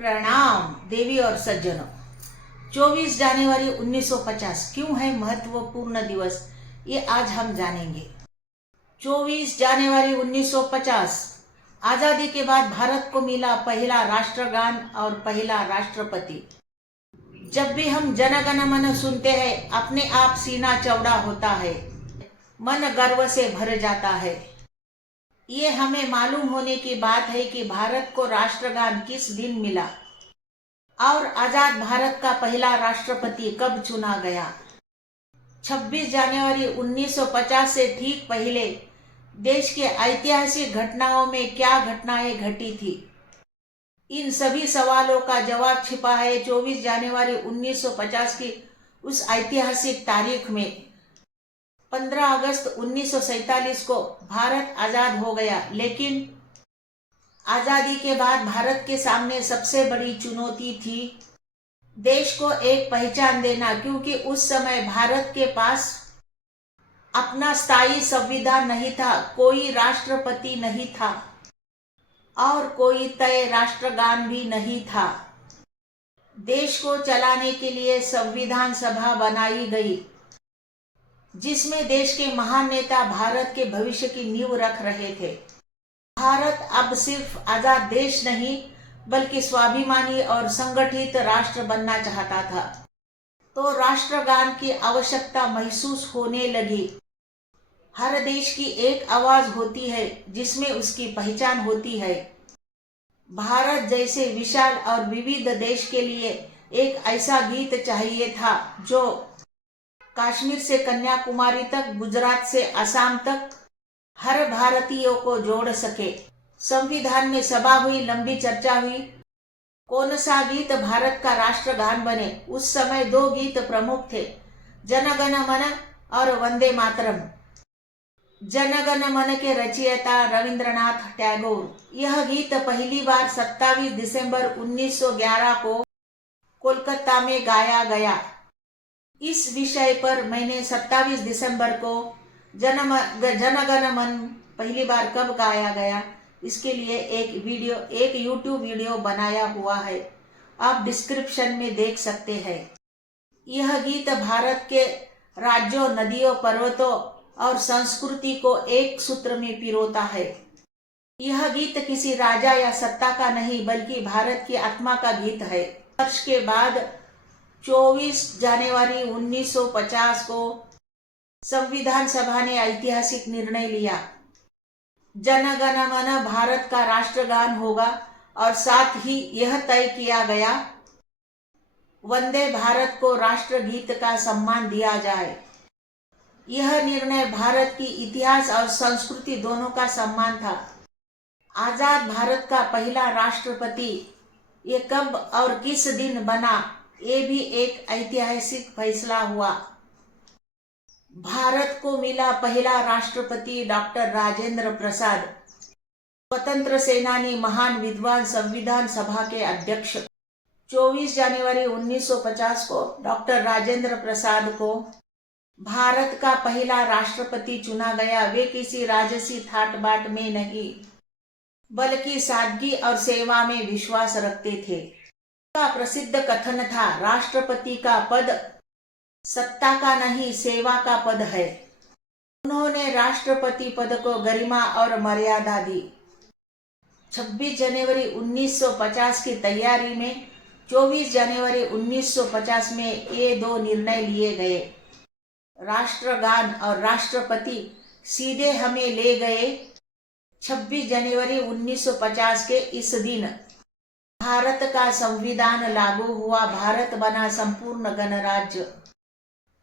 प्रणाम देवी और सज्जनों। 24 जनवरी 1950 क्यों है महत्वपूर्ण दिवस, ये आज हम जानेंगे। 24 जनवरी 1950 आजादी के बाद भारत को मिला पहला राष्ट्रगान और पहला राष्ट्रपति। जब भी हम जन गण मन सुनते हैं, अपने आप सीना चौड़ा होता है, मन गर्व से भर जाता है। ये हमें मालूम होने की बात है कि भारत को राष्ट्रगान किस दिन मिला और आजाद भारत का पहला राष्ट्रपति कब चुना गया। 26 जनवरी 1950 से ठीक पहले देश के ऐतिहासिक घटनाओं में क्या घटनाएं घटी थी, इन सभी सवालों का जवाब छिपा है 24 जनवरी 1950 की उस ऐतिहासिक तारीख में। 15 अगस्त 1947 को भारत आजाद हो गया, लेकिन आजादी के बाद भारत के सामने सबसे बड़ी चुनौती थी देश को एक पहचान देना, क्योंकि उस समय भारत के पास अपना स्थायी संविधान नहीं था, कोई राष्ट्रपति नहीं था और कोई तय राष्ट्रगान भी नहीं था। देश को चलाने के लिए संविधान सभा बनाई गई, जिसमें देश के महान नेता भारत के भविष्य की नींव रख रहे थे। भारत अब सिर्फ आजाद देश नहीं, बल्कि स्वाभिमानी और संगठित राष्ट्र बनना चाहता था। तो राष्ट्रगान की आवश्यकता महसूस होने लगी। हर देश की एक आवाज होती है जिसमें उसकी पहचान होती है। भारत जैसे विशाल और विविध देश के लिए एक ऐसा गीत चाहिए था जो कश्मीर से कन्याकुमारी तक, गुजरात से असम तक हर भारतीयों को जोड़ सके। संविधान में सभा हुई, लंबी चर्चा हुई, कौन सा गीत भारत का राष्ट्रगान बने। उस समय दो गीत प्रमुख थे, जन गण मन और वंदे मातरम। जन गण मन के रचयिता रविंद्रनाथ टैगोर। यह गीत पहली बार 27 दिसंबर 1911 को कोलकाता में गाया गया। इस विषय पर मैंने 27 दिसंबर को जन गण मन पहली बार कब गाया गया, इसके लिए एक यूट्यूब वीडियो बनाया हुआ है, आप डिस्क्रिप्शन में देख सकते हैं। यह गीत भारत के राज्यों, नदियों, पर्वतों और संस्कृति को एक सूत्र में पिरोता है। यह गीत किसी राजा या सत्ता का नहीं, बल्कि भारत की आत्मा का गीत है। वर्ष के बाद 24 जनवरी 1950 को संविधान सभा ने ऐतिहासिक निर्णय लिया। जन गण मन भारत का राष्ट्रगान होगा और साथ ही यह तय किया गया वंदे भारत को राष्ट्रगीत का सम्मान दिया जाए। यह निर्णय भारत की इतिहास और संस्कृति दोनों का सम्मान था। आजाद भारत का पहला राष्ट्रपति ये कब और किस दिन बना, ये भी एक ऐतिहासिक फैसला हुआ। भारत को मिला पहला राष्ट्रपति डॉक्टर राजेंद्र प्रसाद, स्वतंत्र सेनानी, महान विद्वान, संविधान सभा के अध्यक्ष। 24 जनवरी 1950 को डॉक्टर राजेंद्र प्रसाद को भारत का पहला राष्ट्रपति चुना गया। वे किसी राजसी ठाट बाट में नहीं, बल्कि सादगी और सेवा में विश्वास रखते थे। का प्रसिद्ध कथन था, राष्ट्रपति का पद सत्ता का नहीं, सेवा का पद है। उन्होंने राष्ट्रपति पद को गरिमा और मर्यादा दी। 26 जनवरी 1950 की तैयारी में 24 जनवरी 1950 में ये दो निर्णय लिए गए। राष्ट्रगान और राष्ट्रपति सीधे हमें ले गए 26 जनवरी 1950 के इस दिन। भारत का संविधान लागू हुआ, भारत बना संपूर्ण गणराज्य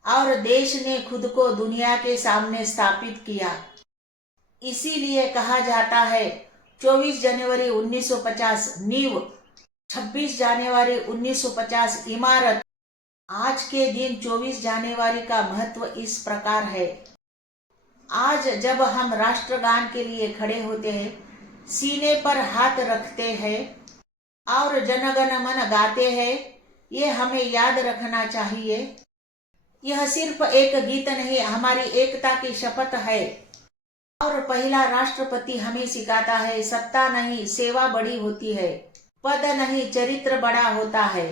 और देश ने खुद को दुनिया के सामने स्थापित किया। इसीलिए कहा जाता है 24 जनवरी 1950 नींव, 26 जनवरी 1950 इमारत। आज के दिन 24 जनवरी का महत्व इस प्रकार है। आज जब हम राष्ट्रगान के लिए खड़े होते हैं, सीने पर हाथ रखते हैं और जन गण मन गाते हैं, ये हमें याद रखना चाहिए। यह सिर्फ एक गीत नहीं, हमारी एकता की शपथ है। और पहला राष्ट्रपति हमें सिखाता है, सत्ता नहीं, सेवा बड़ी होती है। पद नहीं चरित्र बड़ा होता है।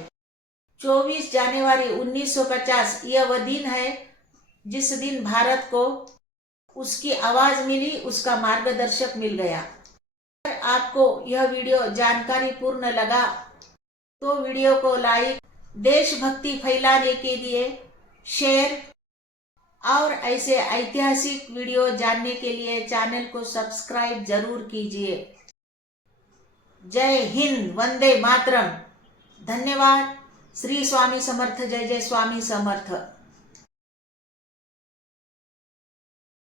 24 जनवरी 1950 यह वह दिन है जिस दिन भारत को उसकी आवाज मिली, उसका मार्गदर्शक मिल गया। अगर आपको यह वीडियो जानकारी पूर्ण लगा तो वीडियो को लाइक, देशभक्ति फैलाने के लिए शेयर और ऐसे ऐतिहासिक वीडियो जानने के लिए चैनल को सब्सक्राइब जरूर कीजिए। जय हिंद, वंदे मातरम। धन्यवाद। श्री स्वामी समर्थ। जय जय स्वामी समर्थ।